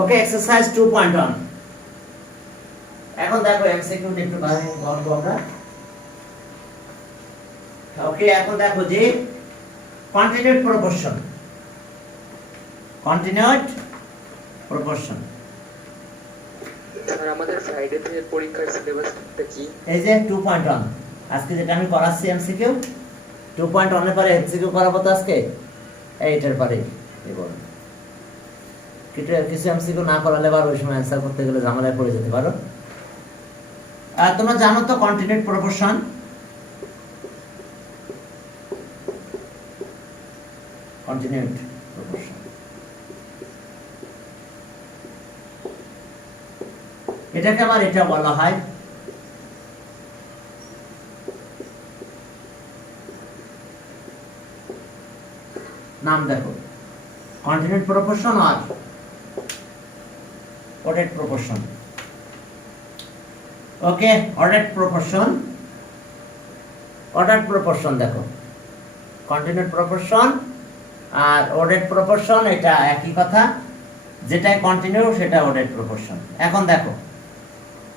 ওকে exercise 2.1 এখন দেখো MCQ একটু বলবো আমরা ওকে এখন দেখো যে কন্টিনিউড প্রপোর্শন স্যার আমাদের ফ্রাইডে থেকে পরীক্ষার সিলেবাসটা কি এই যে 2.1 আজকে যেটা আমি করাচ্ছি এমসিকিউ 2.1 এর পরে এমসিকিউ করাবো তো আজকে এইটার পরে এবার কিছু এমসিকিউ না করালে আবার ওই সময় অ্যানসার করতে গেলে ঝামেলায় পড়ে যেতে পারো আর তোমরা জানো তো কন্টিনিউড প্রপোর্শন এটাকে আবার এটা বলা হয় নাম দেখো কন্টিনিউড প্রপোর্শন আর ordered proportion ওকে ordered proportion দেখো কন্টিনিউড প্রপোর্শন আর ordered proportion এটা একই কথা যেটা কন্টিনিউ সেটা ordered proportion এখন দেখো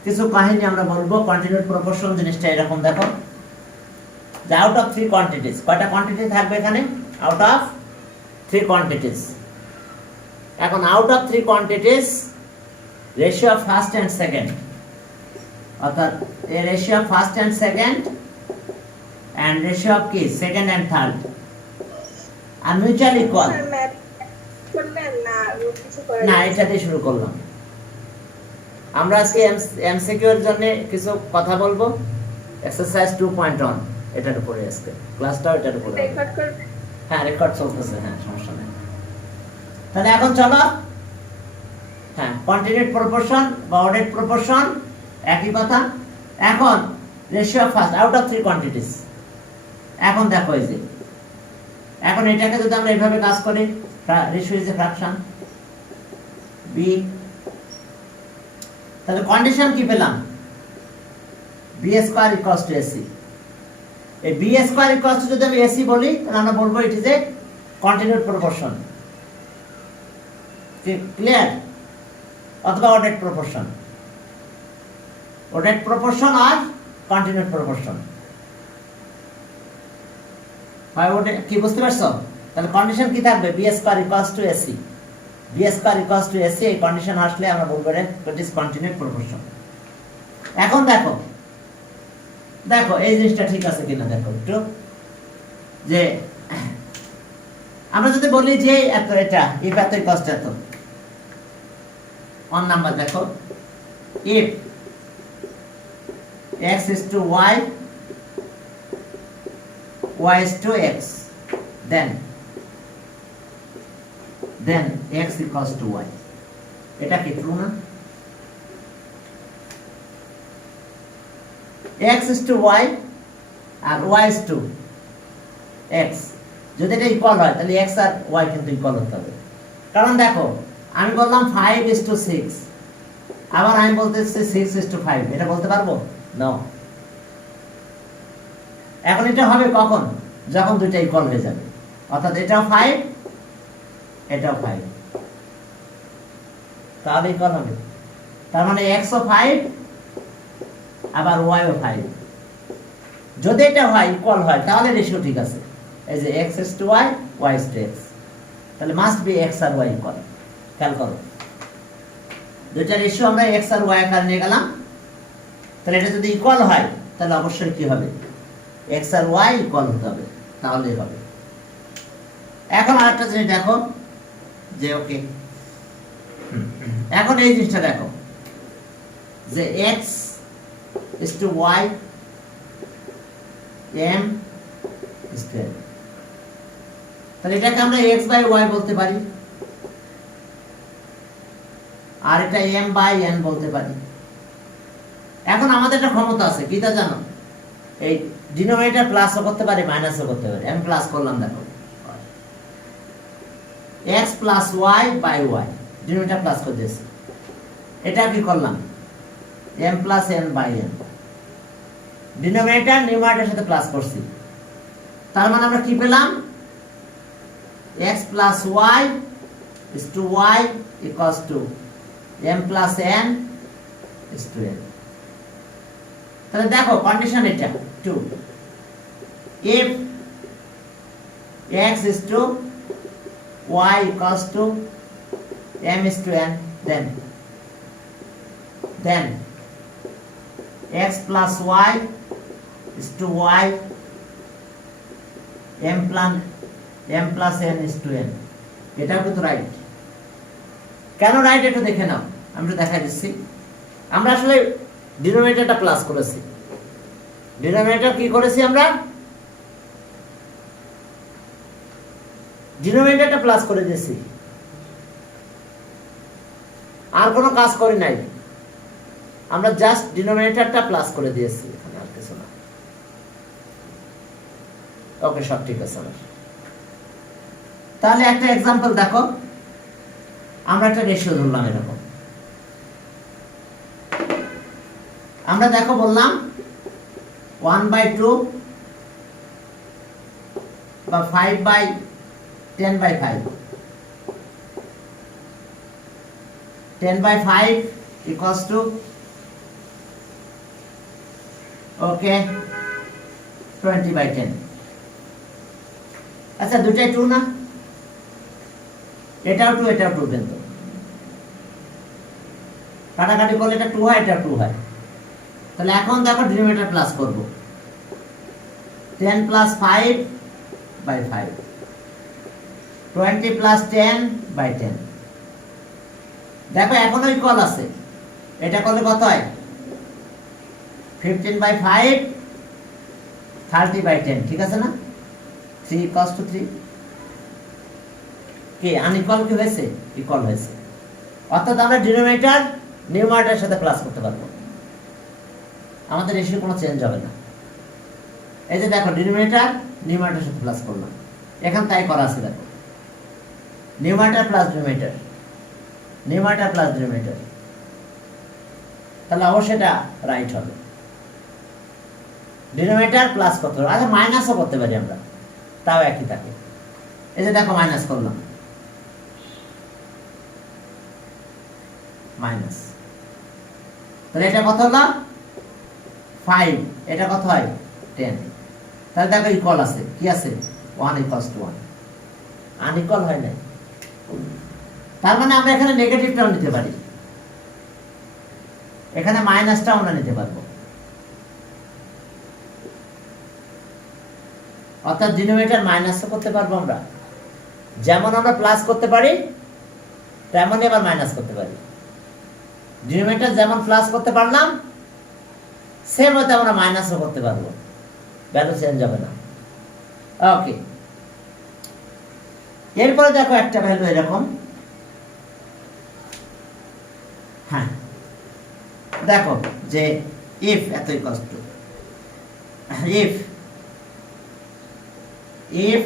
কিছু কাহিনী আমরা বলবো কন্টিনিউড প্রপোর্শন জিনিসটা এরকম দেখো যে আউট অফ 3 কোয়ান্টিটিস কয়টা কোয়ান্টিটি থাকবে এখানে আউট অফ 3 কোয়ান্টিটিস এখন out of 3 quantities ratio of first and second অর্থাৎ এই ratio of first and second and ratio of কি সেকেন্ড এন্ড থার্ড আর মিউচুয়াল ইকুয়াল না এটা দিয়ে শুরু করলাম আমরা আজকে এমসিকিউ এর জন্য কিছু কথা বলবো এক্সারসাইজ 2.1 এটার উপরে আজকে ক্লাসটাও এটার উপরে হ্যাঁ রেকর্ড চলতেছে হ্যাঁ সমস্যা নেই তাহলে এখন চলো হ্যাঁ কন্টিনিউড প্রপোর্শন বা ordered proportion একই কথা এখন ratio of first out of 3 quantities এখন দেখো এই যে এখন এটাকে যদি আমরা এইভাবে কাজ করি ratio is a fraction B তাহলে কন্ডিশন কি পেলাম B square equals to AC এই বি স্কয়ার ইকুয়ালস টু যদি আমি এসি বলি তাহলে আমরা বলবো it is a continued proportion clear অথবা ordered proportion আর কন্টিনিউড প্রপোর্শন হয় ওটা কি বুঝতে পারছো তাহলে কন্ডিশন কি থাকবে B square equals to AC B square equals to AC এই কন্ডিশন আসলে আমরা বলবো ইট ইজ কন্টিনিউড প্রপোর্শন এখন দেখো দেখো এই জিনিসটা ঠিক আছে কিনা দেখো একটু যে আমরা যদি বলি যে এত এটা ইফ এত ইকুয়ালস টু এত on number দেখো if x is to y y is to x then x equals to y এটা কি ট্রু না x is to y R y is to x যদি এটা ইকুয়াল হয় তাহলে x আর y কিন্তু ইকুয়াল হতে হবে কারণ দেখো আমি বললাম 5 is to 6 আবার আমি বলতেছি 6 is to 5 এটা বলতে পারবো না এখন এটা হবে কখন যখন দুটো ইকুয়াল হয়ে যাবে অর্থাৎ এটাও 5 এটাও 5 তাহলে ইকুয়াল হবে তার মানে x ও 5 আবার y ও 5 যদি এটা হয় ইকুয়াল হয় তাহলে রেশিও ঠিক আছে এই যে x is to y y is to x তাহলে মাস্ট বি x আর y ইকুয়াল খেয়াল করো দুইটা রেশিও আমরা x আর y আকারে নিয়ে গেলাম তাহলে এটা যদি ইকুয়াল হয় তাহলে অবশ্যই কি হবে x আর y ইকুয়াল হতে হবে তাহলেই হবে এখন আরেকটা জিনিস দেখো যে ওকে এখন এই জিনিসটা দেখো যে x is to y m square তাহলে এটাকে আমরা x বাই y বলতে পারি আর এটা m বাই n বলতে পারি এখন আমাদের একটা ক্ষমতা আছে কি তা জানো এই ডিনোমিনেটর প্লাসও করতে পারি মাইনাসও করতে পারি আমি প্লাস করলাম দেখো x plus y by y denominator plus করে দিয়েছি এটা কি করলাম m plus n by n denominator নিউমারেটরের সাথে প্লাস করছি তার মানে আমরা কি পেলাম x plus y is to y equals to m plus n is to n। তাহলে দেখো কন্ডিশন এটা 2, if x is to y equals to m is to n, then x plus y is to y, m plus n is to n। এটাও কিন্তু right. কেন right একটু দেখে নাও, আমি একটু দেখাই দিচ্ছি। আমরা আসলে ডিনোমিনেটরটা প্লাস করেছি। ডিনোমিনেটর কি করেছি আমরা? ডিনোমিনেটরটা প্লাস করে দিয়েছি, আর কোনো কাজ করি নাই। আমরা জাস্ট ডিনোমিনেটরটা প্লাস করে দিয়েছি, এখানে আর কিছু না। ওকে, সব ঠিক আছে আমার। তাহলে একটা এক্সাম্পল দেখো, আমরা একটা রেশিও ধরলাম এরকম। আমরা দেখো বললাম 1/2 বা 5/10/5, 10/5 equals to ওকে 20/10। আচ্ছা, দুটাই 2 না? এটাও 2, এটাও 2, কিন্তু কাটাকাটি করলে এটা 2 হয়, এটা 2 হয়। তাহলে এখন দেখো ডিনোমিনেটর প্লাস করব, 10 plus 5/5, 20 plus 10/10। দেখো এখনো ইকুয়াল আছে, এটা করলে কত হয়? 15/5, 30/10, ঠিক আছে না? 3 equals to 3। কি আনইকুয়াল কি হয়েছে? ইকুয়াল হয়েছে। অর্থাৎ আমরা ডিনোমিনেটর নিউমারেটরের সাথে প্লাস করতে পারবো, আমাদের রেশিও কোনো চেঞ্জ হবে না। এই যে দেখো ডিনোমিনেটর নিউমারেটরের সাথে প্লাস করলাম, এখন তাই করা আছে। দেখো numerator plus denominator, numerator plus denominator, তাহলে অবশ্যই এটা রাইট হবে। ডিনোমিনেটর প্লাস করতে হবে, আচ্ছা মাইনাসও করতে পারি আমরা, তাও একই থাকে। এই যে দেখো মাইনাস করলাম, মাইনাস, তাহলে এটা কত হলো? 5, এটা কত হয়? 10। তাহলে দেখো ইকুয়াল আছে, কি আছে? 1 equals to 1, আনইকুয়াল হয় না। তার মানে আমরা এখানে নেগেটিভটাও নিতে পারি, এখানে মাইনাসটাও আমরা নিতে পারবো। অর্থাৎ ডিনোমিনেটর মাইনাসও করতে পারবো আমরা, যেমন আমরা প্লাস করতে পারি তেমনই আবার মাইনাস করতে পারি। ডিনোমিনেটর যেমন প্লাস করতে পারলাম, সেম হতে আমরা মাইনাসও করতে পারবো, ভ্যালু চেঞ্জ হবে না। ওকে, এরপরে দেখো একটা ভ্যালু এরকম। হ্যাঁ, দেখো যে ইফ এতই কষ্ট, if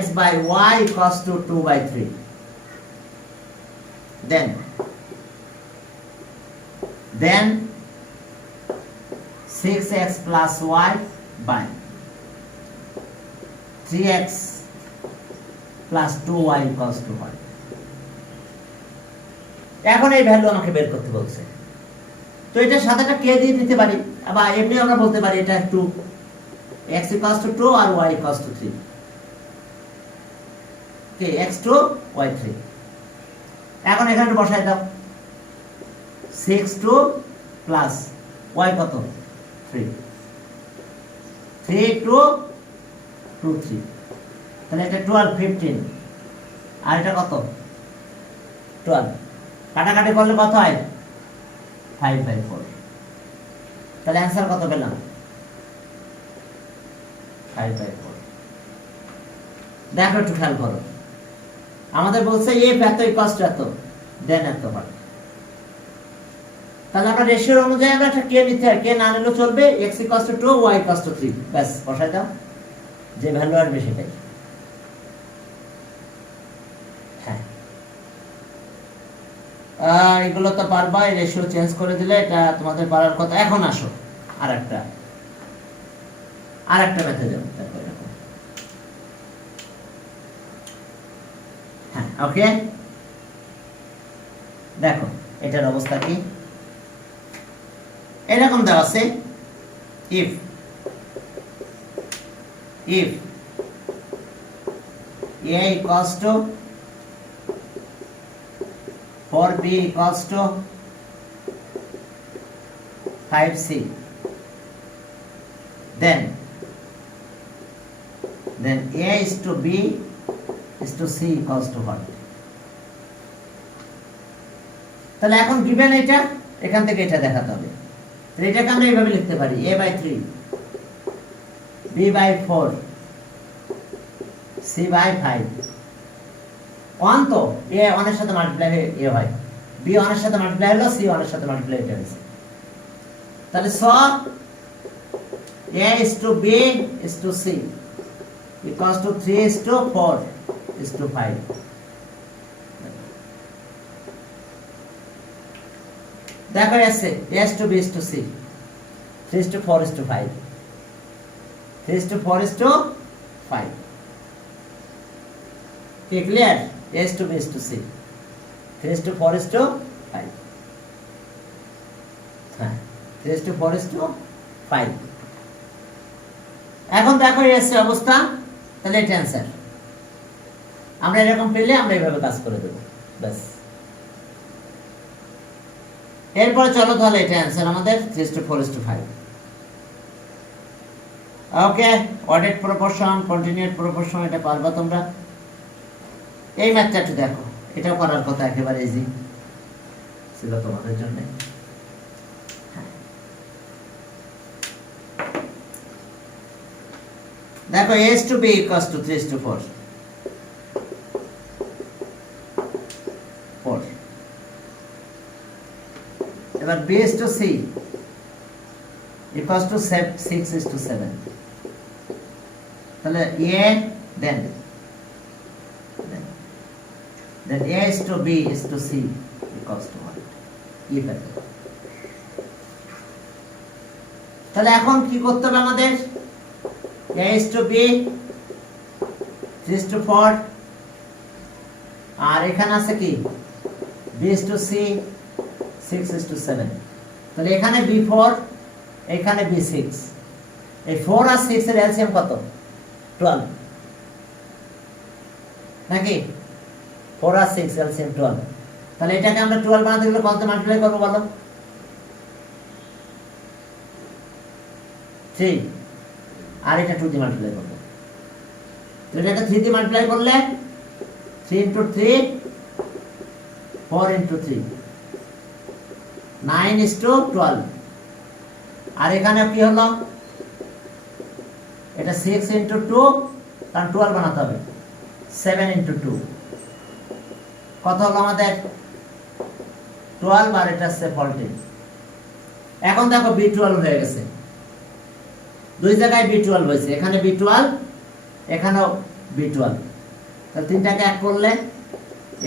x by y equals to 2/3, then 6x plus y by 3x plus 2y equals to 1। এখন এই ভ্যালু আমাকে বের করতে বলছে, তো এটার সাথে একটা কে দিয়ে দিতে পারি, আবার এমনি আমরা বলতে পারি এটা 2, x equals to 2 R y equals to 3, K x 2 y 3। এখন এখানে বসাই দাও, 6 2 প্লাস y কত? 3, 3 2 2 3, তাহলে এটা 12 15, আর এটা কত? 12। কাটাকাটি করলে কত হয়? 5/4। তাহলে অ্যান্সার কত পেলাম? 5/4। দেখো একটু খেয়াল করো, আমাদের বলছে এফ এত ইকুয়ালস টু এত, দেন এত হয়। তাহলে আমরা রেশিওর অনুযায়ী আমরা একটা কে নিতে হয়, কে না নিলেও চলবে। x equals to 2, y equals to 3, ব্যাস বসাই দাও, যে ভ্যালু আসবে সেটাই। হ্যাঁ, এগুলো তো পারবা, রেশিও চেঞ্জ করে দিলে এটা তোমাদের পারার কথা। এখন আসো আরেকটা মেথড দেখো এরকম। হ্যাঁ, ওকে। দেখো এটার অবস্থা কি, এরকম দেওয়া আছে if a equals to 4b equals to 5c, then a is to b is to c equals to what? তাহলে এখন given এটা, এখান থেকে এটা দেখাতে হবে। তো এটাকে আমরা এইভাবে লিখতে পারি a by 3 b by 4 c by 5। 1 তো a 1 এর সাথে মাল্টিপ্লাই হয়ে a হয়, b 1 এর সাথে মাল্টিপ্লাই হলো, c 1 এর সাথে মাল্টিপ্লাই এটা হয়েছে। তাহলে so a is to b is to c equals to 3 is to 4 is to 5। দেখো এসে a is to b is to c, 3 is to 4 is to 5, 3 is to 4 is to 5। Okay, clear? A is to b is to c, 3 is to 4 is to 5, 3 is to 4 is to 5। এখন দেখো এসে অবস্থা, তাহলে এটা answer. আমরা এরকম পেলে আমরা এইভাবে কাজ করে দেব, ব্যাস। এরপরে চলো তাহলে এটা অ্যান্সার আমাদের 3 is to 4 is to 5। Okay, ordered proportion, continuous proportion এটা পারবা তোমরা। এই ম্যাথটা একটু দেখো, এটাও করার কথা, একেবারে ইজি ছিল তোমাদের জন্য। দেখো a is to b equals to 3 is to 4 4। এবার b is to c equals to 6 is to 7। তাহলে a then a is to b is to c equals to 1 e factor। তাহলে এখন কি করতে হবে আমাদের, a is to b 3 is to 4, আর এখানে আছে কি b is to c 6 is to 7। তাহলে এখানে b4, এখানে b6, এই 4 আর 6 এর এলসিএম কত? 12 নাকি? 4 আর 6 এলসিএম 12। তাহলে এটাকে আমরা 12 বানাতে গেলে কত মাল্টিপ্লাই করব বলো? 3, আর এটা 2 দিয়ে মাল্টিপ্লাই করব। তো এটাকে 3 দিয়ে মাল্টিপ্লাই করলে 3 into 3 4 into 3 9 is to 12। আর এখানে কি হলো, এটা 6 into 2, কারণ 12 বানাতে হবে, 7 into 2 কত হলো আমাদের 12, আর এটা হচ্ছে 14। এখন দেখো b12 হয়ে গেছে, দুই জায়গায় b12 হয়েছে, এখানে b12 এখানেও b12। তাহলে তিনটাকে এক করলে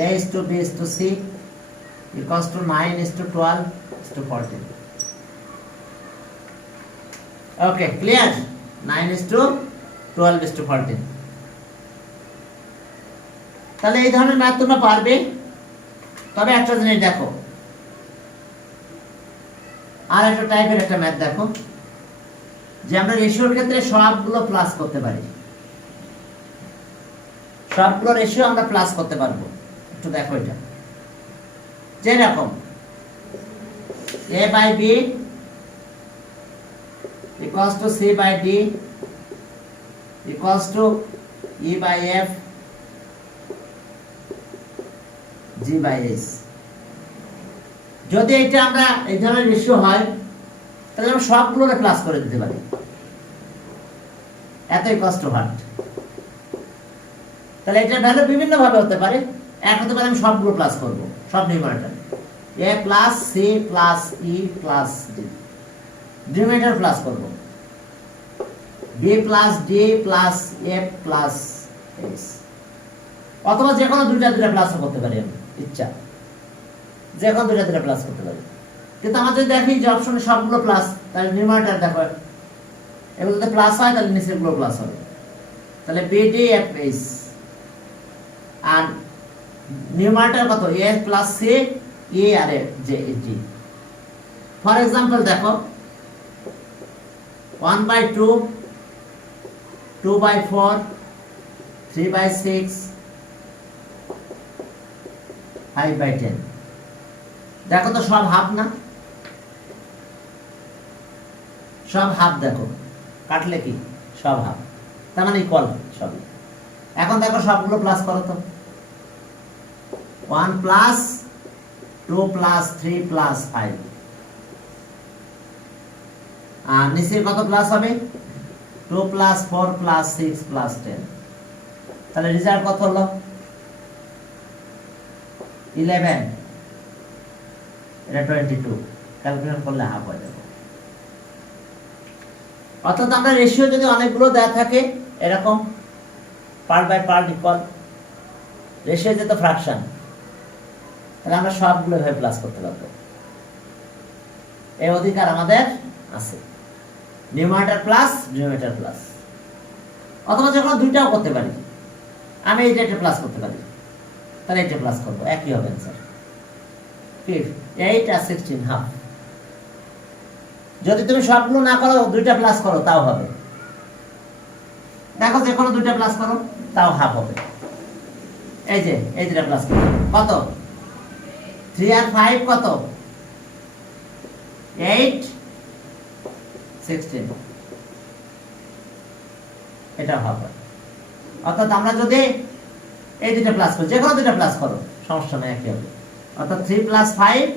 a is to b is to c equals to 9 is to 12 is to 14। Okay, clear? 9 is to 12 is to 14। তাহলে এই ধরনের ম্যাথ তোমরা পারবে। তবে একটা জিনিস দেখো, আর একটা টাইপের একটা ম্যাথ দেখো, যে আমরা রেশিওর ক্ষেত্রে সবগুলো প্লাস করতে পারি, সবগুলো রেশিও আমরা প্লাস করতে পারবো। একটু দেখো এটা, যেরকম a by b equals to c by d equals to e by f g by h। যদি এটা আমরা এই ধরনের রেশিও হয়, তাহলে আমরা সবগুলোকে প্লাস করে দিতে পারি, এতই কষ্ট হার্ট। তাহলে এটার ভ্যালু বিভিন্ন ভাবে হতে পারে। এক হতে পারে আমি সবগুলো প্লাস করব, সব numerator a plus c plus e plus d, denominator plus করব b plus d plus f plus h, অথবা যে কোনো দুইটা প্লাস করতে পারি আমি ইচ্ছা, যে কোনো দুইটা প্লাস করতে পারি। কিন্তু আমরা যদি দেখি যে অপশনে সবগুলো প্লাস, তাহলে নিউমারেটর দেখো এগুলো যদি প্লাস হয় তাহলে নিচের গুলো প্লাস হবে। তাহলে b d f h, আর নিউমারেটর কত a প্লাস c এ আর যে জি। ফর এক্সাম্পল দেখো 1/2, 2/4, 3/6, 5/10। দেখো তো সব হাফ না? সব হাফ, দেখো কাটলে কি সব হাফ, তার মানে ইকুয়াল সবই। এখন দেখো সবগুলো প্লাস করো তো, 1 প্লাস 2 প্লাস 3 প্লাস 5, আর নিচে কত প্লাস হবে? 2 প্লাস 4 প্লাস 6 প্লাস 10। তাহলে রেজাল্ট কত হলো? 11, এটা 22। ক্যালকুলেট করলে হাফ হয়ে যাবে। অর্থাৎ আমরা রেশিও যদি অনেকগুলো দেওয়া থাকে এরকম part by part equal, ratio যেহেতু ফ্র্যাকশন, তাহলে আমরা সবগুলো ভাবে প্লাস করতে পারবো। এই অধিকার আমাদের আছে, নিউমারেটর প্লাস ডিনোমিনেটর প্লাস। অথবা যখন দুইটাও করতে পারি, আমি এইটা একটা প্লাস করতে পারি, তাহলে এটা প্লাস করবো, একই হবে অ্যান্সার। 8 আর 16 হাফ। যদি তুমি সবগুলো না করো, দুইটা প্লাস করো, তাও হবে। দেখো যে কোনো দুইটা প্লাস করো, তাও হাফ হবে। এই যে এই দুটা প্লাস করো, কত? 3 আর 5 কত? 8, 16। এটা হবে। অর্থাৎ আমরা যদি এই দুটা প্লাস করি, যে কোনো দুটা প্লাস করো, সমস্যা নেই, একই হবে। অর্থাৎ 3 plus 5,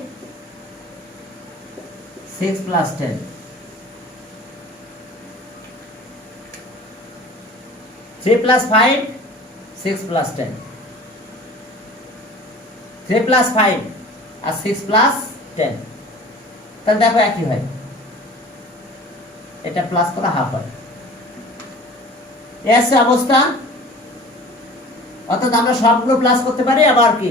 6 plus 10। 3 plus 5, 6 plus 10। 3 plus 5 আর 6 প্লাস 10, তাহলে দেখো একই হয়। এটা প্লাস করা হাফ হয়। এই আছে অবস্থা। অর্থাৎ আমরা সবগুলো প্লাস করতে পারি, আবার কি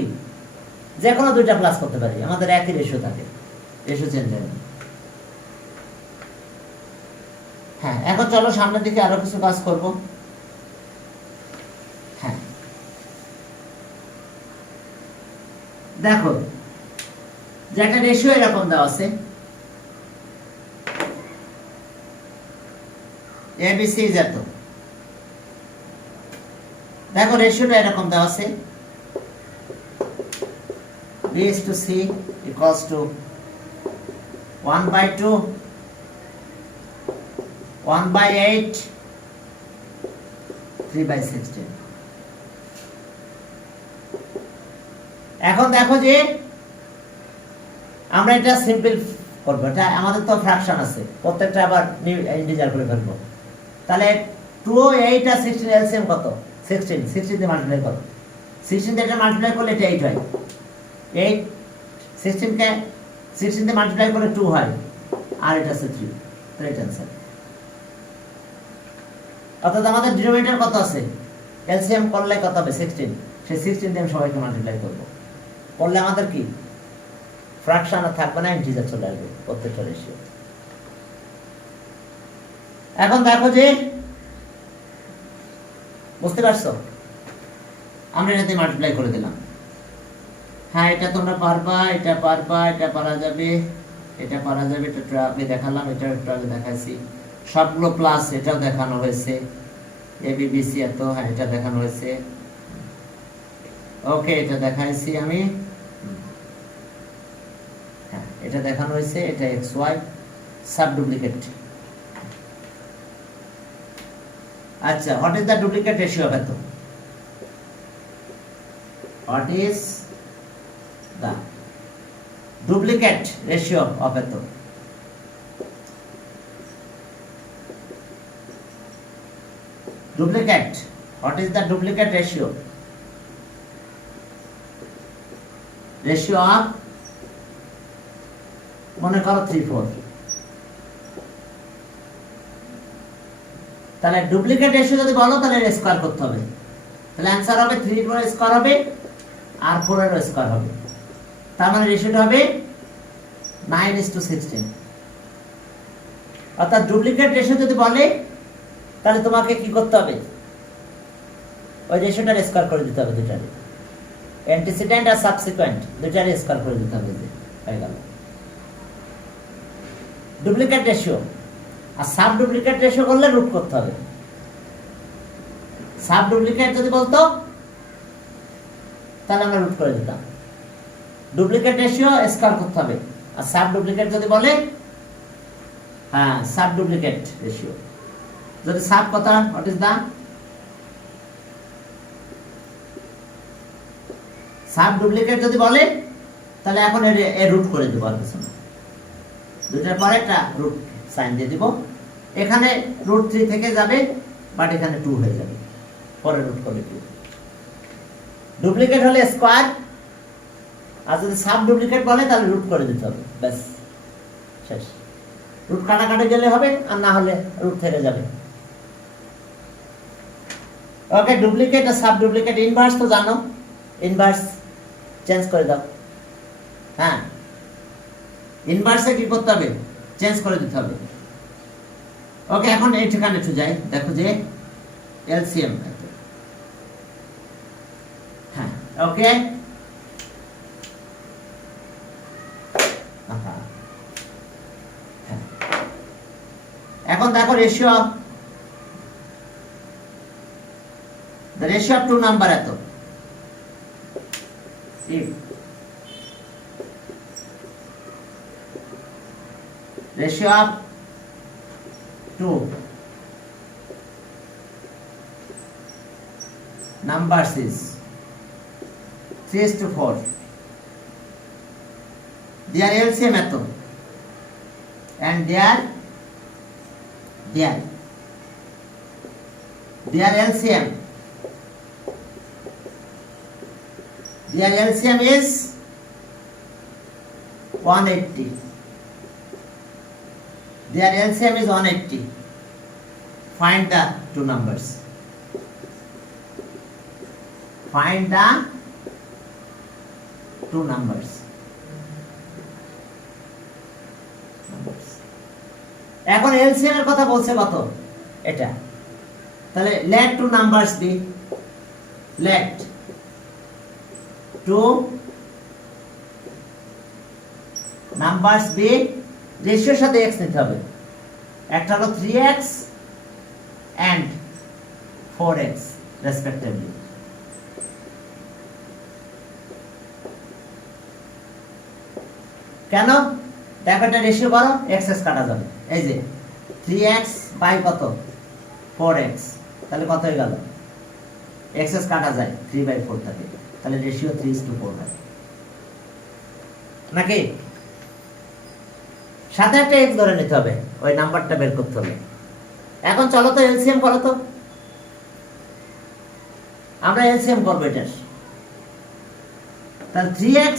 যে কোনো দুইটা প্লাস করতে পারি, আমাদের একই রেশিও থাকে, রেশিও চেঞ্জ হয় না। হ্যাঁ, এখন চলো সামনের দিকে আরো কিছু কাজ করব। হ্যাঁ, দেখো যে একটা রেশিও এরকম দেওয়া আছে, ABC ইজ এত। দেখো রেশিওটা এরকম দেওয়া আছে, B/C equals to 1/2, 1/8, 3/16। এখন দেখো যে আমরা এটা সিম্পল করবো, এটা আমাদের তো ফ্র্যাকশন আছে, প্রত্যেকটা আবার ইন্টিজার করে ফেলবো। তাহলে 2, 8 আর 16 এলসিএম কত? 16 দিয়ে মাল্টিপ্লাই করো। 16 দিয়ে এটা মাল্টিপ্লাই করলে এটা 8 হয়। 8 16 কে 16 দিয়ে মাল্টিপ্লাই করলে 2 হয়, আর এটা আছে 3। তাহলে এটা आंसर। অর্থাৎ আমাদের ডিনোমিনেটর কত আছে? এলসিএম করলে কত হবে? 16। সেই 16 দিয়ে আমি সবাইকে মাল্টিপ্লাই করব। করলে আমাদের কি ফ্র্যাকশন আর থাকবে না, ইন্টিজার চলে আসবে প্রত্যেকটা রেশিও। এখন দেখো যে বুঝতে পারছো, আমরা এটাতে মাল্টিপ্লাই করে দিলাম। হ্যাঁ, এটা তোমরা পারবা, এটা পারবা, এটা পারা যাবে, এটা পারা যাবে। এটা আমি দেখালাম, এটা একটু আগে দেখাইছি। সবগুলো প্লাস, এটাও দেখানো হয়েছে। ABC এত, হ্যাঁ এটা দেখানো হয়েছে। ওকে, এটা দেখাইছি আমি। হ্যাঁ, এটা দেখানো হয়েছে। এটা XY সাব ডুপ্লিকেট। আচ্ছা, what is the duplicate ratio of এত? What is the duplicate ratio of এত? Duplicate. What is the duplicate ratio? Ratio of মনে করো 3/4। তাহলে ডুপ্লিকেট রেশিও যদি বলো, তাহলে স্কয়ার করতে হবে। তাহলে आंसर হবে 3 এর স্কয়ার হবে আর 4 এর স্কয়ার হবে। তার মানে রেশিওটা হবে 9:16। অর্থাৎ ডুপ্লিকেট রেশিও যদি বলে, তাহলে তোমাকে কি করতে হবে? ওই রেশিওটার স্কয়ার করে দিতে হবে দুটারে। অ্যান্টিসিডেন্ট আর সাবসিকুয়েন্ট দুটার স্কয়ার করে দিতে হবে, যে হয়ে গেল। ডুপ্লিকেট রেশিও আর সাব ডুপ্লিকেট রেশিও করলে রুট করতে হবে। সাব ডুপ্লিকেট যদি বলতো তাহলে আমরা রুট করে দিতাম। ডুপ্লিকেট রেশিও স্কয়ার করতে হবে, আর সাব ডুপ্লিকেট যদি বলে, হ্যাঁ সাব ডুপ্লিকেট রেশিও যদি সাব কথা, what is the sub duplicate যদি বলে তাহলে এখন এর রুট করে দেবো, আর কিছু না। দুটার পরে একটা রুট সাইন দিয়ে দিব। এখানে রুট 3 থেকে যাবে, বাট এখানে 2 হয়ে যাবে, পরে রুট করে 2। ডুপ্লিকেট হলে স্কয়ার, আর যদি সাব ডুপ্লিকেট বলে তাহলে রুট করে দিতে হবে, ব্যাস শেষ। রুট কাটাকাটি গেলে হবে, আর না হলে রুট থেকে যাবে। ওকে, ডুপ্লিকেট আর সাব ডুপ্লিকেট। ইনভার্স তো জানো, ইনভার্স চেঞ্জ করে দাও। হ্যাঁ, ইনভার্সে কি করতে হবে, চেঞ্জ করে দিতে হবে। ওকে, এখন এই ঠিকানা একটু যাই, দেখো যে এলসিএম। হ্যাঁ, ওকে, এখন দেখো ratio of the ratio of two number এত। if ratio of two numbers is 3:4, their LCM এত, and their LCM is 180. Their LCM is 180. Find the two numbers. Find the two numbers. এখন LCM এর কথা বলছে কত, এটা। তাহলে let two numbers be, let two numbers be, রেশিওর সাথে x নিতে হবে। একটা হলো 3x and 4x respectively। কেন? দেখো এটা রেশিও করো, x কাটা যাবে। এই যে 3x বাই কত, 4x, তাহলে কত হয়ে গেল, x কাটা যায়, 3/4 থাকে, তাহলে রেশিও 3:4 হয় নাকি? সাথে একটা x ধরে নিতে হবে, ওই নাম্বারটা বের করতে হবে। এখন চলো তো এলসিএম করো তো, আমরা এলসিএম করবো এটার। তাহলে 3x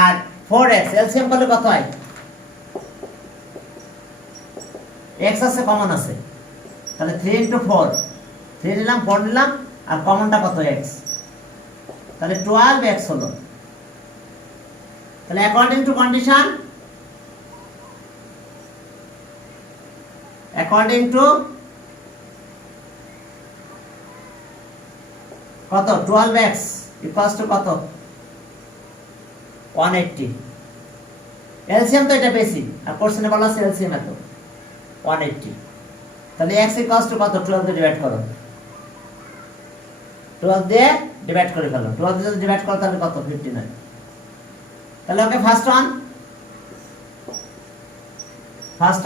আর 4x এলসিএম করলে কত হয়, x আছে, কমন আছে, তাহলে 3 × 4, 3 নিলাম, 4 নিলাম, আর কমনটা কত, x, তাহলে 12x হলো। তাহলে according to condition, according to কত, 12x ইকুয়ালস টু কত, 180। এলসিএম তো এটা বেশি, আর কোশ্চেনে বলা আছে এলসিএম এত, 180। তাহলে x ইকুয়ালস টু কত, 12 দিয়ে ডিভাইড করো, 12 দিয়ে ডিভাইড করে ফেলো। 12 দিয়ে যদি ডিভাইড করো তাহলে কত, 59। তাহলে ওকে, ফার্স্ট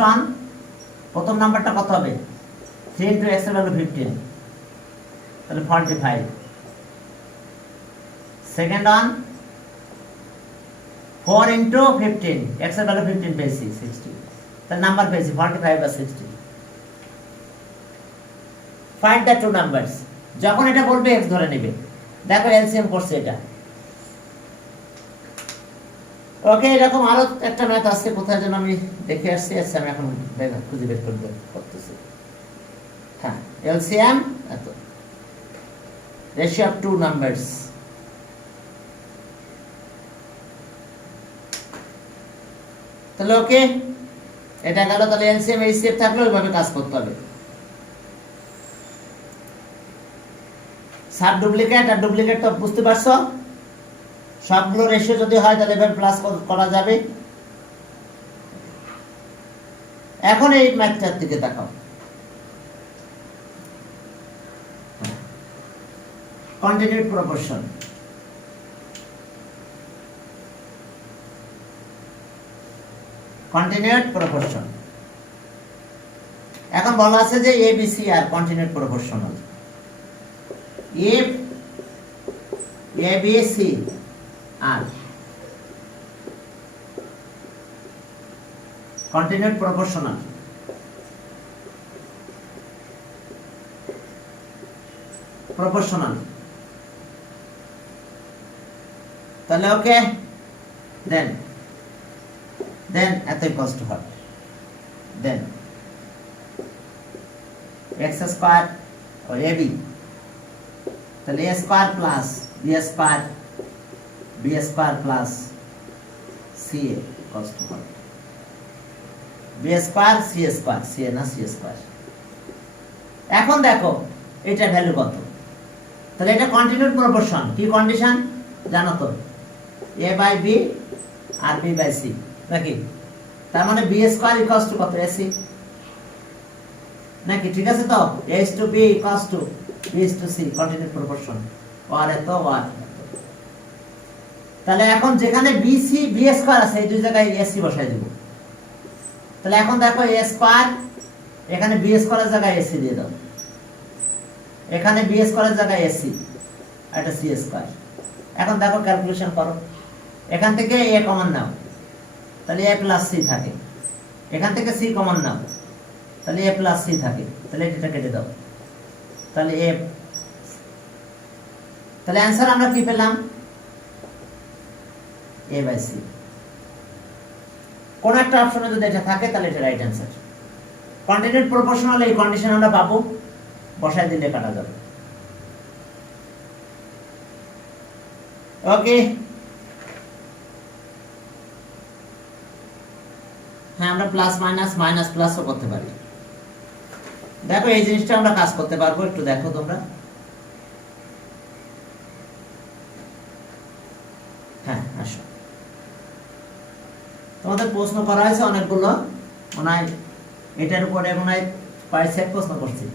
ওয়ান প্রথম নাম্বারটা কত হবে, 3 × x এর ভ্যালু 15, তাহলে 45। সেকেন্ড ওয়ান 4 × 15, x এর ভ্যালু 15 পেয়েছি, 60, তাহলে নাম্বার পেয়েছি 45 বা 60। Find the two numbers. যখন এটা বলবে x ধরে নেবে। দেখো এলসিএম করছে এটা। ওকে, এরকম আরো একটা ম্যাথ আছে, কোথায় যেন আমি দেখে আসছি, আচ্ছা আমি এখন খুঁজে বের করতেছি। হ্যাঁ, এলসিএম এত, রেশিও অফ টু নাম্বারস। তাহলে ওকে, এটা গেল। তাহলে এলসিএম এইচসিএফ থাকলে ওইভাবে কাজ করতে হবে। সাব ডুপ্লিকেট আর ডুপ্লিকেট তো বুঝতে পারছো, সবগুলো রেশিও যদি হয় তাহলে এভাবে প্লাস করা যাবে। এখন এই ম্যাথটার দিকে তাকাও, কন্টিনিউড প্রপোর্শন। কন্টিনিউড প্রপোর্শন এখন বলা আছে যে এবিসি আর কন্টিনিউড প্রপোর্শনাল। if ABC আর continued proportional তাহলে ওকে, দেন এত equals to what, then x square ও ab, তাহলে a square plus b square plus ca equals to what, b square c square, ca না c square. এখন দেখো এটা value কত, তাহলে এটা কন্টিনিউড প্রপোর্শন। কি কন্ডিশন জানো তো, a বাই b আর b বাই c নাকি, তার মানে b স্কয়ার ইকুয়ালস টু কত, ac নাকি, ঠিক আছে তো, a is to b equals to b is to c, continued proportion, আর এত আর তাহলে এখন যেখানে bc b স্কয়ার আছে এই দুই জায়গায় ac বসাই দেব। তাহলে এখন দেখো a স্কয়ার, এখানে b স্কয়ারের জায়গায় ac দিয়ে দাও, এখানে b স্কয়ারের জায়গায় ac, এটা c স্কয়ার। এখন দেখো ক্যালকুলেশন করো, এখান থেকে a কমন নাও, তাহলে a প্লাস c থাকে, এখান থেকে c কমন নাও, তাহলে a প্লাস c থাকে, তাহলে এটা কেটে দাও, তাহলে a, তাহলে অ্যানসার আমরা কি পেলাম, a বাই c। কোন একটা অপশনে যদি এটা থাকে তাহলে এটা রাইট অ্যানসার। কন্টিনিউড প্রপোর্শনাল এই কন্ডিশন আমরা পাবো, বসায় দিলে কাটা যাবে। ওকে, হ্যাঁ আমরা প্লাস মাইনাস মাইনাস প্লাসও করতে পারি। দেখো এই জিনিসটা আমরা কাজ করতে পারবো, একটু দেখো তোমরা। হ্যাঁ আসো, তোমাদের প্রশ্ন করা হয়েছে অনেকগুলো, মনে হয় এটার উপরে মনে হয় 5 সেট প্রশ্ন করছি,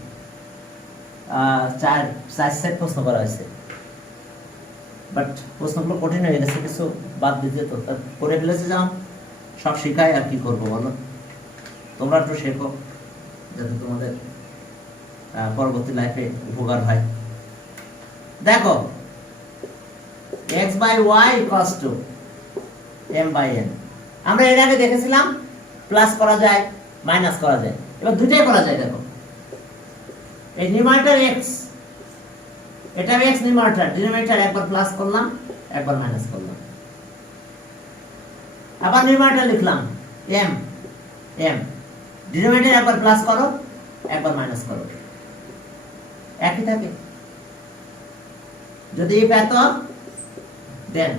4 সেট প্রশ্ন করা হয়েছে, বাট প্রশ্নগুলো কঠিন হয়ে গেছে, কিছু বাদ দিতে তো করে ফেলেছে, যাও সব শেখায় আর কি করবো বলো, তোমরা একটু শেখো যাতে তোমাদের পরবর্তী লাইফে উপকার হয়। দেখো x by y equals to m by n, আমরা এর আগে দেখেছিলাম প্লাস করা যায় মাইনাস করা যায়, এবার দুইটাই করা যায়। দেখো এই নিউমারেটর x, এটা x নিউমারেটর, ডিনোমিনেটর একবার প্লাস করলাম একবার মাইনাস করলাম, আবার নিউমারেটর লিখলাম m, ডিনোমিনেটর একবার প্লাস করো একবার মাইনাস করো, একই থাকে। যদি এই পেত দেন,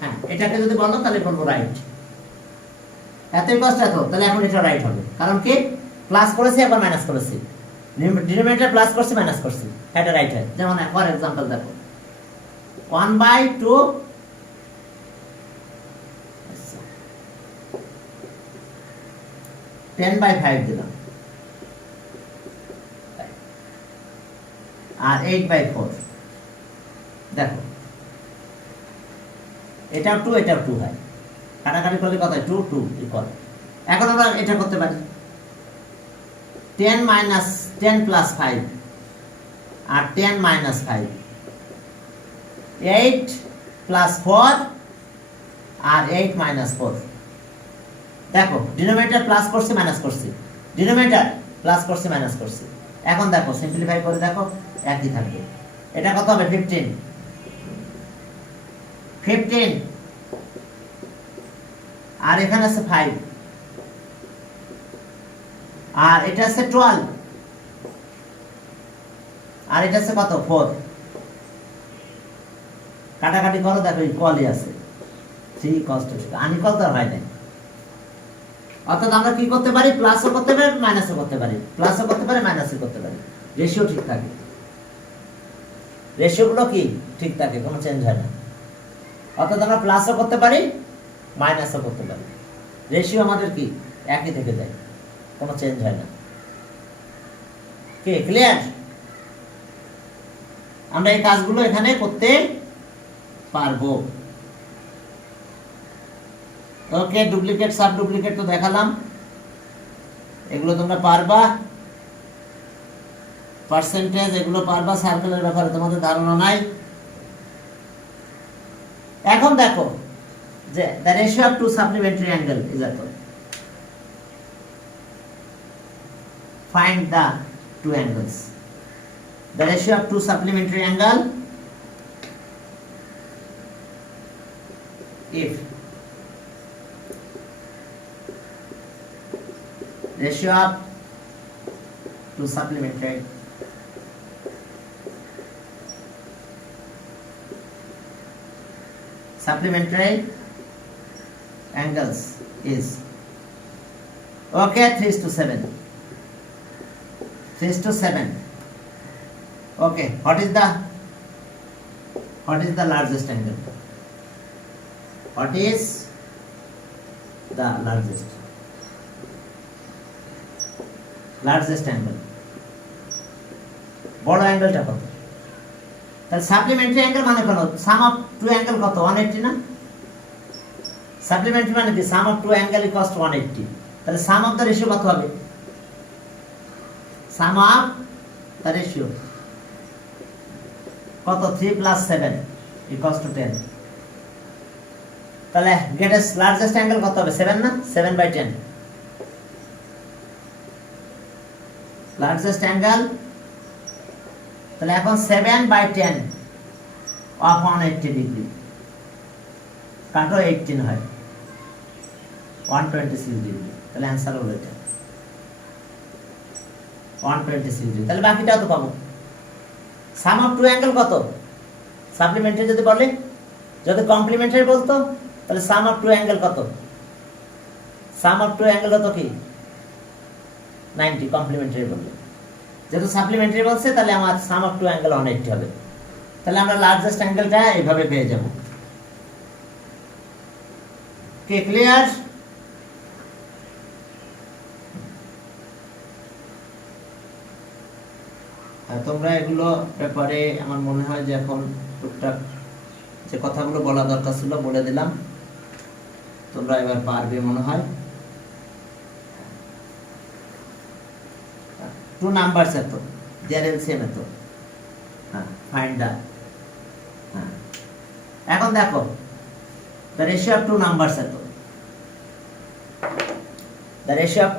হ্যাঁ এটাকে যদি বলো তাহলে বলবো রাইট, এতই কষ্ট এত, তাহলে এখন এটা রাইট হবে, কারণ কি প্লাস করেছি একবার মাইনাস করেছি, ডিনোমিনেটর প্লাস করছি মাইনাস করছি, এটা রাইট হয়। যেমন ফর এক্সাম্পল দেখো 1/2 10/5 দিলাম, আর 8/4, দেখো এটাও 2 এটাও 2 হয়, কাটাকাটি করলে কত হয় 2 2 ইকুয়াল। এখন আমরা এটা করতে পারি 10 মাইনাস 10 প্লাস 5 আর 10 মাইনাস 5, 8 প্লাস 4 আর 8 মাইনাস 4। দেখো ডিনোমিনেটর প্লাস করছি মাইনাস করছি, ডিনোমিনেটর প্লাস করছি মাইনাস করছি। এখন দেখো সিম্পলিফাই করে দেখো একই থাকবে, এটা কত হবে 15 আর এখানে আছে 5 আর এটা আছে 12 আর এটা আছে কত 4, কাটাকাটি করো দেখো ইকুয়ালই আছে, 3 কষ্ট আনইকুয়াল তো হয় না। অর্থাৎ আমরা কি করতে পারি, প্লাসও করতে পারি মাইনাসও করতে পারি, প্লাসও করতে পারি মাইনাসও করতে পারি, রেশিও ঠিক থাকে। রেশিওগুলো কি ঠিক থাকে, কোনো চেঞ্জ হয় না। অর্থাৎ আমরা প্লাসও করতে পারি, মাইনাসও করতে পারি, রেশিও আমাদের কি একই থেকে যায়, কোনো চেঞ্জ হয় না। কি ক্লিয়ার? আমরা এই কাজগুলো এখানে করতে পারবো। ওকে, ডুপ্লিকেট সাব ডুপ্লিকেট তো দেখালাম, এগুলো তোমরা পারবা। পার্সেন্টেজ এগুলো পারবা, সার্কেলের ব্যাপারে তোমাদের ধারণা নাই। এখন দেখো যে the ratio of two supplementary angle is eto. Find the two angles. The ratio of two supplementary angle, if ratio of two supplementary angles is okay 3:7. 3:7. Okay, what is the largest angle? What is the largest angle? বড় অ্যাঙ্গেলটা কত? তাহলে supplementary angle মানে কোন সাম of two angle কত? 180 না? Supplementary মানে কি sum of two angle equals to 180। তাহলে সাম অফ দ্য রেশিও কত হবে? সাম অফ দ্য রেশিও কত? 3 + 7 ইকুয়ালস টু 10। তাহলে গ্রেটেস্ট লার্জেস্ট অ্যাঙ্গেল কত হবে? 7 না? 7/10 লার্জেস্ট অ্যাঙ্গেল। তাহলে এখন 7/10 অফ 180 ডিগ্রি কাটো 18 হয় 126 ডিগ্রি। তাহলে অ্যান্সার হলো এটা 126 ডিগ্রি। তাহলে বাকিটাও তো পাবো। সাম অফ টু অ্যাঙ্গেল কত? সাপ্লিমেন্টারি যদি বলে, যদি কমপ্লিমেন্টারি বলতো তাহলে সাম অফ টু অ্যাঙ্গেল কত? সাম অফ টু অ্যাঙ্গেল কত কি 90 কমপ্লিমেন্টারি বললে। যেহেতু সাপ্লিমেন্টারি বলছে তাহলে আমার সাম অফ টু অ্যাঙ্গেল 180 হবে। তাহলে আমরা লার্জেস্ট অ্যাঙ্গেলটা এইভাবে পেয়ে যাব। কি ক্লিয়ার? তোমরা এগুলো ব্যাপারে আমার মনে হয় যে এখন টুকটাক যে কথাগুলো বলা দরকার ছিল বলে দিলাম, তোমরা এবার পারবে মনে হয়। two numbers এত, their LCM এত। Find the এখন দেখো the ratio of two numbers এত। The ratio of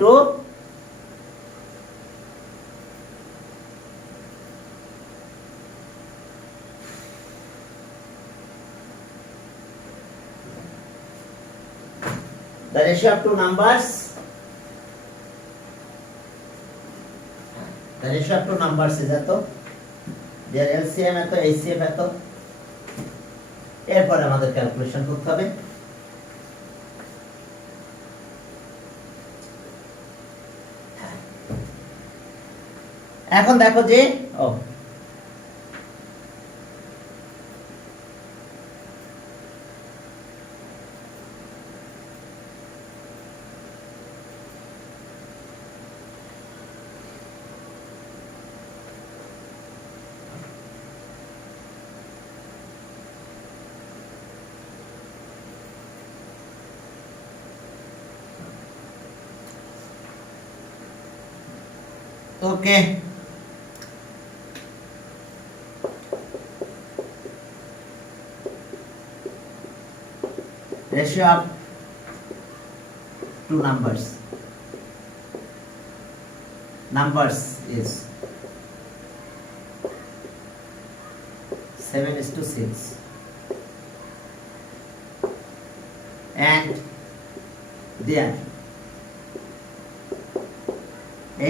two numbers, the ratio of two numbers is এত, their LCM এত, HCF এত। এরপরে আমাদের ক্যালকুলেশন করতে হবে। এখন দেখো যে ওকে, ratio of two numbers is 7:6 and their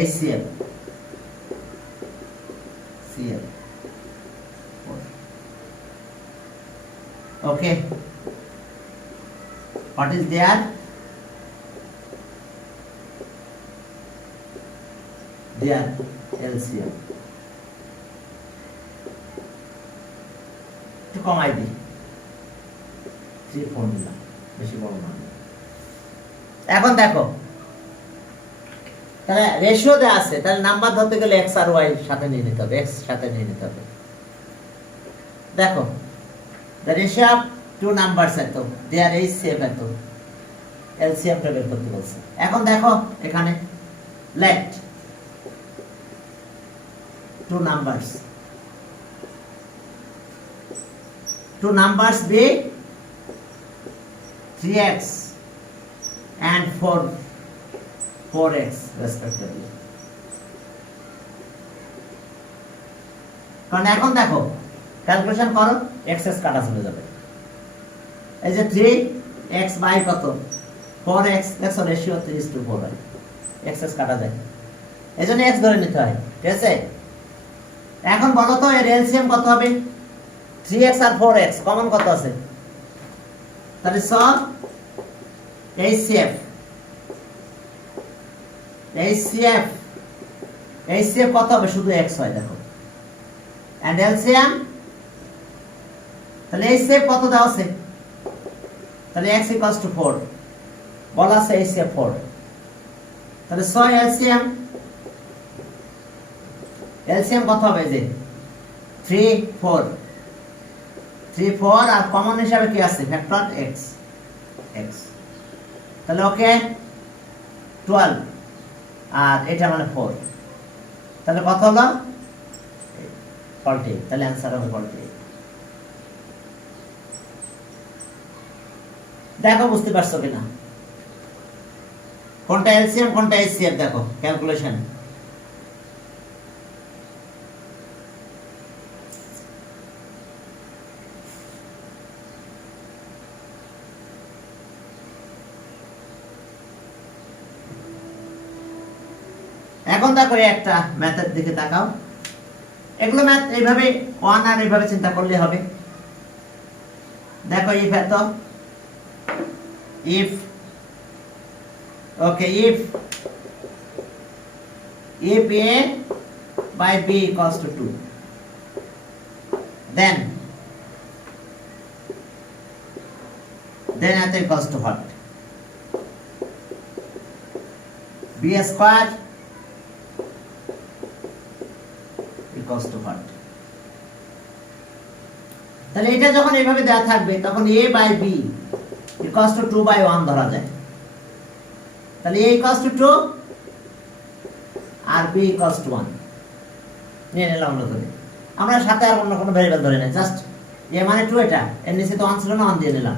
HCF okay, what is their LCM? একটু কমাই দিই, 3 4 নিলাম, বেশি বড় না। এখন দেখো তাহলে রেশিও দেওয়া আছে, তাহলে নাম্বার ধরতে গেলে এক্স আর ওয়াই সাথে নিয়ে নিতে হবে, এক্স সাথে নিয়ে নিতে হবে। দেখো the ratio of two numbers এত, their HCF এত, LCM টা বের করতে বলছে। এখন দেখো এখানে let two numbers be 3x and 4x respectively। কারণ এখন দেখো ক্যালকুলেশন করো, এক্সএস কাটা চলে যাবে। এই যে 3x বাই কত 4x, দেখো রেশিও 3:4 হয়, এক্সএস কাটা যায়, এজন্য x ধরে নিতে হয়, ঠিক আছে। এখন বলো তো এর এলসিএম কত হবে? 3x আর 4x কমন কত আছে? তাহলে সব HCF কত হবে? শুধু x হয় দেখো, and LCM তাহলে HCF কত দেওয়া আছে? তাহলে x = 4 বলা আছে, HCF 4, তাহলে 6 LCM কত হবে? যে 3 4 আর কমন হিসাবে কি আছে? ফ্যাক্টর x, তাহলে ওকে 12 আর এটা মানে 4, তাহলে কত হলো? 40, তাহলে অ্যান্সার হবে 40। দেখো বুঝতে পারছো কিনা কোনটা এলসিএম কোনটা এইচসিএফ? দেখো ক্যালকুলেশন। এখন দেখো একটা ম্যাথের দিকে তাকাও, এগুলো ম্যাথ এইভাবে 1 আর এইভাবে চিন্তা করলে হবে। দেখো ইফ এত, if a by b equals to 2, then at equals to what? b square equals to what? তাহলে এটা যখন এইভাবে দেওয়া থাকবে তখন a by b equals to 2 by 1 ধরা যায়। তাহলে a equals to 2 R b equals to 1 নিয়ে নিলাম আমরা ধরে, আমরা সাথে আর অন্য কোনো ভেরিয়েবল ধরে নাই, জাস্ট a মানে 2, এটা এর নিচে তো 1 ছিল না, 1 দিয়ে নিলাম।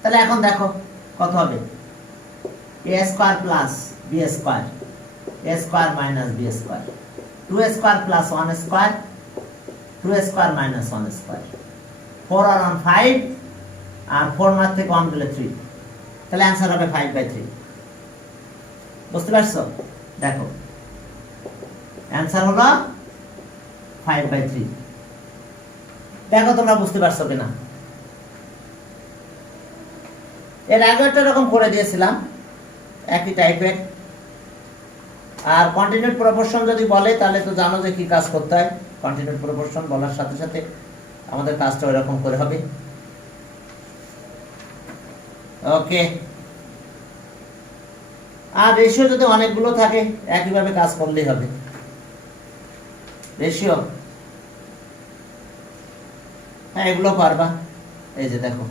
তাহলে এখন দেখো কত হবে? a square plus b square, a square minus b square, 2 square plus 1 square, 2 square minus 1 square, 4 আর 1 5, আর 4 মাস থেকে 1 গেলে 3, তাহলে অ্যান্সার হবে 5/3। বুঝতে পারছো? দেখো অ্যান্সার হলো 5/3। দেখো তোমরা বুঝতে পারছো কিনা। এর আগে একটা রকম করে দিয়েছিলাম একই টাইপের। আর কন্টিনিউড প্রপোর্শন যদি বলে তাহলে তো জানো যে কি কাজ করতে হয়। কন্টিনিউড প্রপোর্শন বলার সাথে সাথে আমাদের কাজটা ওইরকম করে হবে। ওকে, আর রেশিও যদি অনেকগুলো থাকে একইভাবে কাজ করলেই হবে। রেশিও হ্যাঁ এগুলো পারবা। এই যে দেখো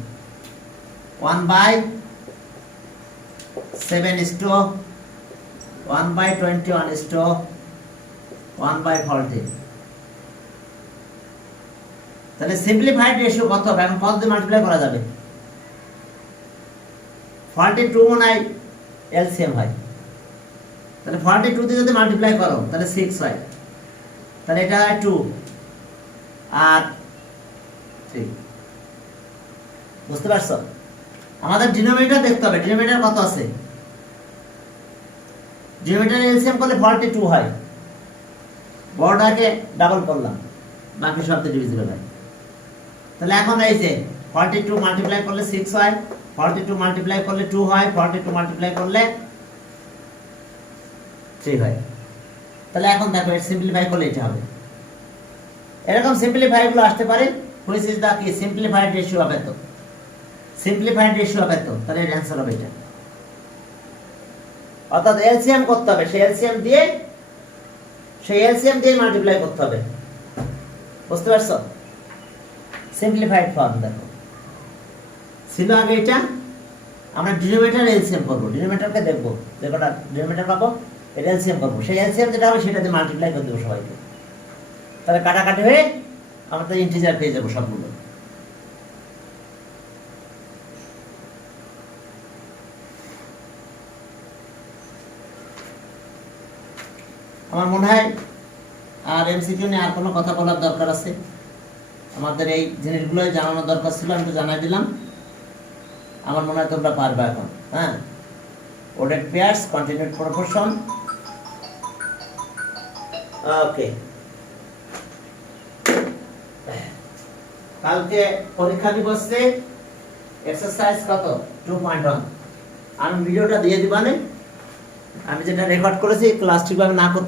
1/7:1/21:1/40, তাহলে সিম্পলিফাইড রেশিও কত হবে? এখন কত দিয়ে মাল্টিপ্লাই করা যাবে? 42 মনে হয় এলসিএম হয়, তাহলে 42 দিয়ে যদি মাল্টিপ্লাই করো তাহলে 6 হয়, তাহলে এটা হয় 2 আর 3। বুঝতে পারছো? আমাদের ডিনোমিনেটর দেখতে হবে, ডিনোমিনেটর কত আছে। ডিনোমিনেটর এলসিএম করলে 42 হয়, বড়টাকে ডাবল করলাম, বাকি সব ডিভিজিবল হয়। তাহলে এখন এই যে 42 মাল্টিপ্লাই করলে 6 হয়, 42 মাল্টিপ্লাই করলে 2 হয়, 42 মাল্টিপ্লাই করলে 3 হয়। তাহলে এখন দেখো এর সিম্পলিফাই করলে এটা হবে। এরকম সিম্পলিফাই গুলো আসতে পারে হুইচ ইজ দ্য কি সিম্পলিফাইড রেশিও হবে তো সিম্পলিফাইড রেশিও হবে তো তাহলে এর অ্যান্সার হবে এটা অর্থাৎ এলসিএম করতে হবে সেই এলসিএম দিয়ে মাল্টিপ্লাই করতে হবে বুঝতে পারছো সিম্পলিফাইড ফর্ম দেখো ছিল আগে এটা আমরা ডিনোমিনেটর এলসিএম করব ডিনোমিনেটরকে দেখব যে কটা ডিনোমিনেটর পাবো এটা এলসিএম করব সেই এলসিএম যেটা হবে সেটা দিয়ে মাল্টিপ্লাই করে দেবো সবাইকে তাহলে কাটাকাটি হয়ে আমরা তো ইন্টিজার পেয়ে যাবো সবগুলো আমার মনে হয় আর এমসিকিউ নিয়ে আর কোনো কথা বলার দরকার আছে আমাদের এই জিনিসগুলোই জানানোর দরকার ছিল আমি তো জানাই দিলাম আমার মনে হয় তোমরা পারবে এখন হ্যাঁ ordered pairs continued proportion ওকে কালকে পরীক্ষা দিবসে এক্সারসাইজ কত 2.1 আমি ভিডিওটা দিয়ে দিবানে আমি যেটা রেকর্ড করেছি ক্লাস ঠিকভাবে না করতে